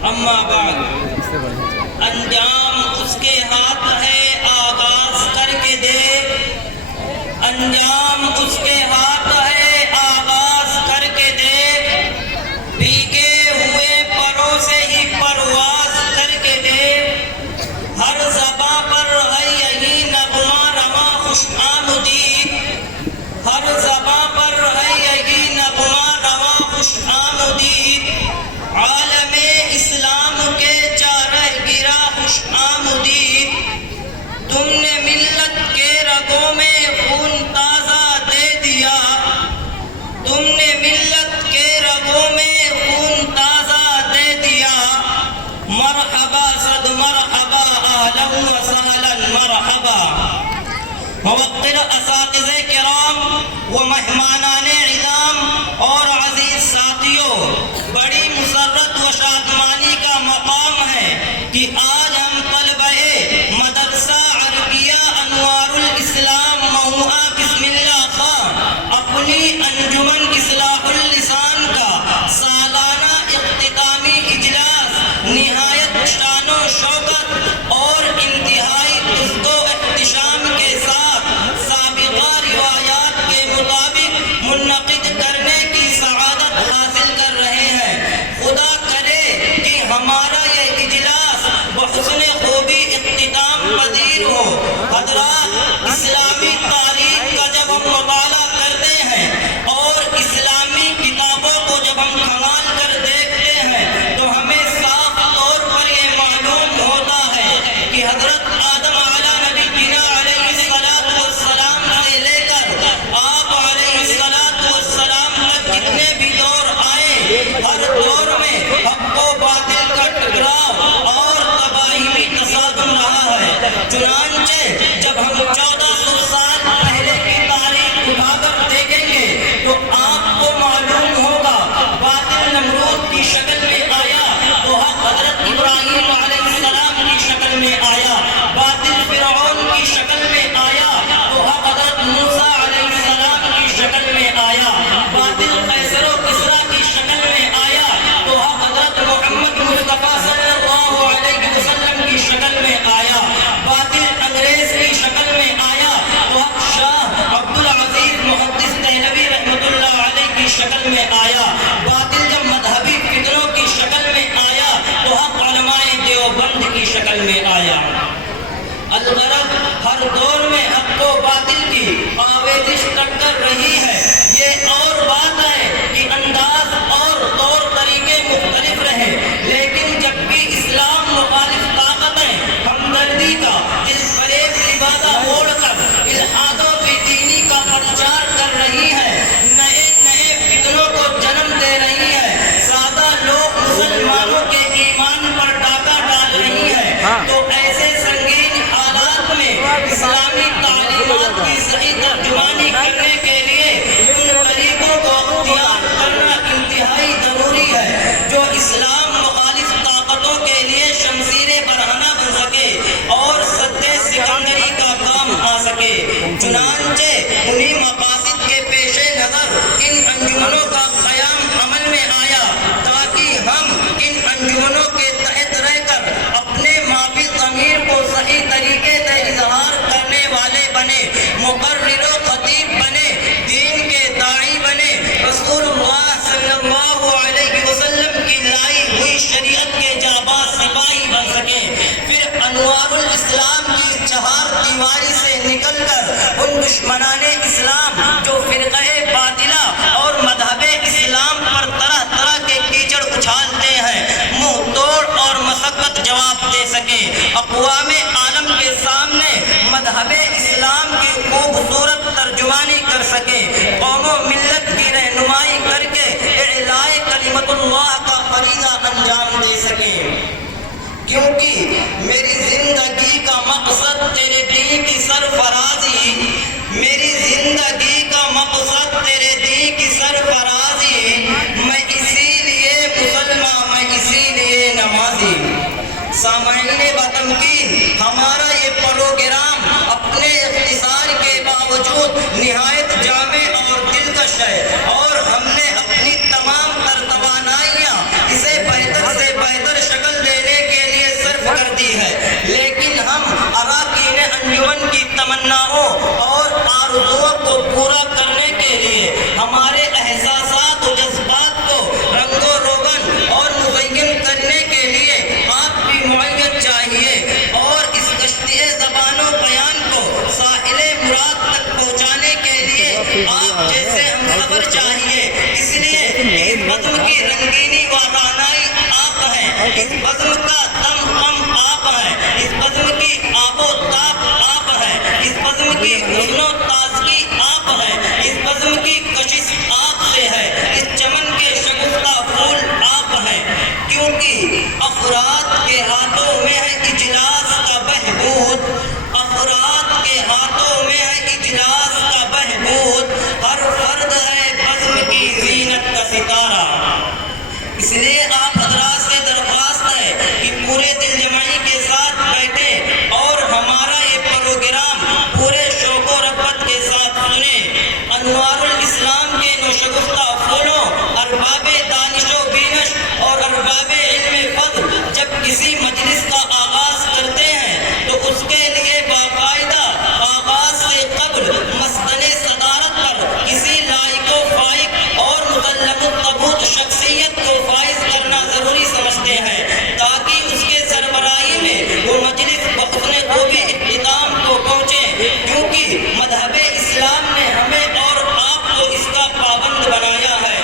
اما بعد، انجام اس کے ہاتھ ہے، آغاز کر کے دے۔ انجام اس کے ہاتھ ہے، آغاز کر کے دے۔ بھیگے ہوئے پروں سے ہی پرواز کر کے دے۔ ہر زباں پر ہے یہی نغمہ رواں خوش آمدید۔ ہر زباں پر ہے یہی نغمہ رواں خوش آمدید۔ عالم اسلام کے چارہ گرا خوش آمدید۔ تم نے ملت کے رگوں میں خون تازہ دے دیا۔ تم نے ملت کے رگوں میں خون تازہ دے دیا۔ مرحبا صد مرحبا، اہلا و سہلا مرحبا۔ موقر اساتذہ کرام و مہمانان اعظام اور عزیز ساتھیوں، بڑی مسرت و شادمانی کا مقام ہے کہ آج ہم طلبہ مدرسہ عربیہ انوار الاسلام مہوعہ بسم اللہ خان اپنی انجمن اصلاح اللسان کا سالانہ اختتامی اجلاس نہایت شان و شوکت اور انتہائی عزت و احتشام کے ساتھ سابقہ روایات کے مطابق منعقد کرنے کی سعادت حاصل کر رہے ہیں۔ خدا کرے کہ ہمارا یہ اجلاس بحسن خوبی اختتام پذیر ہو۔ حضرات، اسلامی تاریخ کا جب ہم مطالعہ کرتے ہیں اور اسلامی کتابوں کو جب ہم کھنگال کر دیکھتے ہیں تو ہمیں صاف طور پر یہ معلوم ہوتا ہے کہ حضرت آدم علیہ نبینا علیہ السلام سے لے کر آپ علیہ السلام تک جتنے بھی دور آئے، ہر دور میں حق و باطل کا ٹکراؤ اور تباہی بھی تصادم رہا ہے۔ چنانچہ جب ہم 1400 سال پہلے کی تاریخ اٹھا کر دیکھیں گے تو آپ کو معلوم ہوگا باطل نمرود کی شکل میں آیا تو حق حضرت ابراہیم علیہ السلام کی شکل میں آیا۔ باطل فرعون کی شکل میں آیا تو حق حضرت موسیٰ علیہ السلام کی شکل میں آیا۔ باطل قیصر و کسریٰ کی شکل میں آیا تو حق حضرت محمد مصطفیٰ صلی اللہ علیہ وسلم کی شکل میں آیا۔ باطل انگریز کی شکل میں آیا تو حق شاہ عبدالعزیز محدث دہلوی رحمۃ اللہ علیہ کی شکل میں آیا۔ باطل جب مذہبی فکروں کی شکل میں آیا تو حق علماء دیوبند کی شکل میں آیا۔ الغرض ہر دور میں حق و باطل کی آویزش ٹکر رہی ہے۔ یہ اور بات ہے کہ انداز اور طور طریقے مختلف رہے، لیکن جب بھی اسلام مخالف طاقتیں ہمدردی کا دل فریب لبادہ اوڑھ کر الحاد و بے دینی کا پرچار کر رہی ہے، نئے نئے فتنوں کو جنم دے رہی ہے، سادہ لوگ مسلمانوں کے ایمان پر ڈاکہ ڈال رہی ہے، تو ایسے سنگین حالات میں اسلامی تعلیمات کی صحیح ترجمانی کرنے کے لیے ان طریقوں کو اختیار کرنا انتہائی ضروری ہے جو اسلام مخالف طاقتوں کے لیے شمشیر برہنہ بن سکے اور سد سکندری کا کام آ سکے۔ چنانچہ انہی مقاصد کے پیش نظر ان انجمنوں کا قیام عمل میں آیا تاکہ ہم ان انجمنوں کے تحت رہ کر اپنے مافی ضمیر کو صحیح طریقے سے اظہار کرنے والے بنے، مقرر و خطیب بنے، دین کے داعی بنے، رسول اللہ صلی اللہ علیہ وسلم کی لائی ہوئی شریعت کے جانباز سپاہی بن سکیں، پھر انوار الاسلام کی چہار دیواری سے نکل کر ان دشمنان اسلام جو فرقہ باطلہ اور مذہب اسلام پر طرح طرح کے کیچڑ اچھالتے ہیں منہ توڑ اور مسقط جواب دے سکیں، اقوام عالم کے سامنے مذہب اسلام کی خوبصورت ترجمانی کر سکیں، قوم و ملت کی رہنمائی کر کے اعلاء کلمت اللہ کا فریضہ انجام دے سکیں۔ کیونکہ میری زندگی کا مقصد تیرے دین کی سرفرازی، میری زندگی کا مقصد تیرے دین کی سرفرازی، میں اسی لیے مسلمان، میں اسی لیے نمازی۔ سامعین بتمکین، ہمارا یہ پروگرام اپنے اختصار کے باوجود نہایت جامع اور دلکش ہے، اور ہم نے اپنی تمام تر توانائیاں اسے بہتر سے بہتر پورا کرنے کے لیے ہمارے احساسات و جذبات کو رنگ و روغن اور مزین کرنے کے لیے آپ کی معیت چاہیے، اور اس کشتی زبان و بیان کو ساحل مراد تک پہنچانے کے لیے آپ جیسے ہم صبر چاہیے۔ اس لیے اس بزم کی رنگینی و رعنائی آپ ہیں، اس بزم کا دم آپ ہیں، اس بزم کی آب و تاب آپ ہیں، اس بزم کی حسن و تازگی آپ ہیں، اس بزم کی کشش آپ سے ہے، اس چمن کے شگفتہ پھول آپ ہیں، کیونکہ افراد کے ہاتھوں میں ہے اجلاس کا بہبود، افراد کے ہاتھوں میں ہے اجلاس کا بہبود، ہر فرد ہے بزم کی زینت کا ستارہ۔ اس لیے آپ حضرات سے درخواست ہے کہ پورے دل جمعی کے ساتھ بیٹھیں اور ہمارا یہ پروگرام پورے شوق و رغبت کے ساتھ سنیں۔ انوار الاسلام کے نوشگفتہ پھولوں، ارباب دانش و بینش اور ارباب علم فضل جب کسی مجلس کا آغاز کرتے ہیں تو اس کے لیے باقاعدہ آغاز سے قبل مسند صدارت پر کسی لائق و فائق اور مسلم الثبوت شخصیت کو فائز کرنا ضروری سمجھتے ہیں، تاکہ اس کے سربراہی میں وہ مجلس بحسن خوبی اختتام کو پہنچے، کیونکہ مذہب اسلام نے ہمیں اور آپ کو اس کا پابند بنایا ہے۔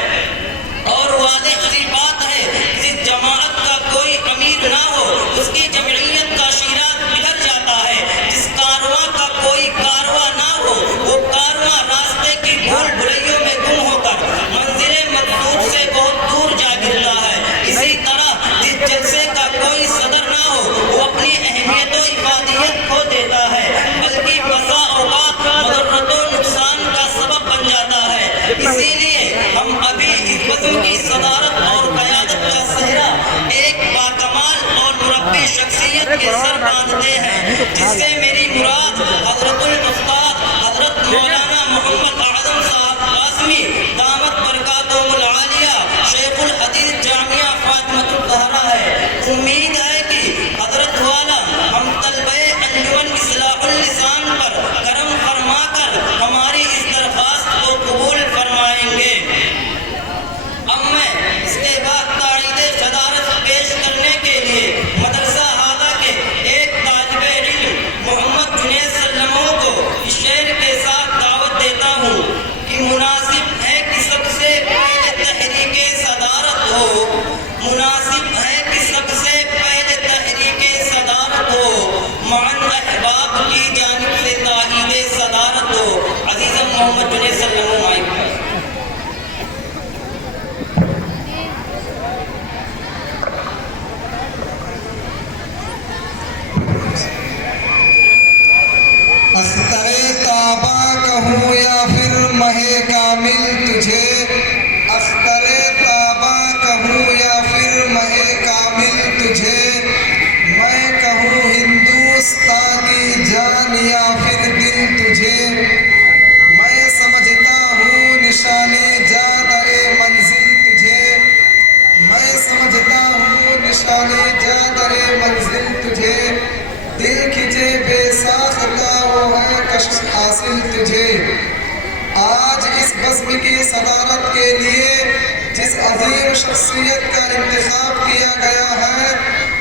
اور واضح سی بات ہے، جس جماعت کا کوئی امیر نہ ہو اس کی جمعیت کا شیراز بگڑ جاتا ہے، جس کارواں کا کوئی کارواں نہ ہو وہ کارواں راستے کی بھول بھلیوں میں گم ہو کر منزل مقصود سے بہت دور جا گرتا ہے۔ اسی طرح جس جلسے کا کوئی صدر نہ ہو وہ اپنی اہمیت و افادیت کھو دیتا ہے، بلکہ بسا اوقات مضرت و نقصان کا سبب بن جاتا ہے۔ اسی لیے ہم ابھی اس بزم کی صدارت اور قیادت کا صحرا ایک باکمال اور مربی شخصیت کے سر باندھتے ہیں، جس سے میری مراد حضرت الاستاذ حضرت مولانا محمد اعظم صاحب قاسمی دامت برکاتہم العالیہ شیخ الحدیث جامعہ فاطمۃ الزہرا ہے۔ امید ہے کہ حضرت والا ہم طلبہ انجمن اصلاح اللسان پر کرم فرما کر ہماری اس درخواست کو قبول فرمائیں گے۔ اب میں اس کے بعد تائید صدارت پیش کرنے کے لیے مدرسہ ہادہ کے ایک طالب علم محمد جنید سلموں کو اس شعر کے ساتھ دعوت دیتا ہوں کہ مناسب ہے کہ سب سے پہلے تحریک صدارت ہو، مناسب ہے کہ سب سے پہلے تحریک صدارت ہو، معن احباب کی جانب سے تائید صدارت ہو۔ عزیزم محمد جنید سلموں مائک پر۔ اختر تابہ کہوں یا پھر مہ کامل تجھے، اختر تابہ کہوں یا پھر مہ کامل تجھے، میں کہوں ہندوستان کی جان یا پھر دل تجھے، میں سمجھتا ہوں نشان جا در منزل تجھے، میں سمجھتا ہوں نشان جا در منزل تجھے، دل کھچے بے ساختہ وہ ہے کشش حاصل تجھے۔ آج اس بزم کی صدارت کے لیے جس عظیم شخصیت کا انتخاب کیا گیا ہے،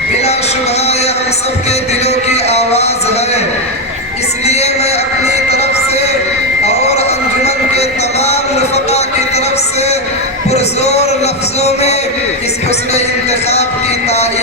بلا شبہ یہ ہم سب کے دلوں کی آواز ہے۔ اس لیے میں اپنی طرف سے اور انجمن کے تمام رفقا کی طرف سے پرزور لفظوں میں اس حسن انتخاب کی تعریف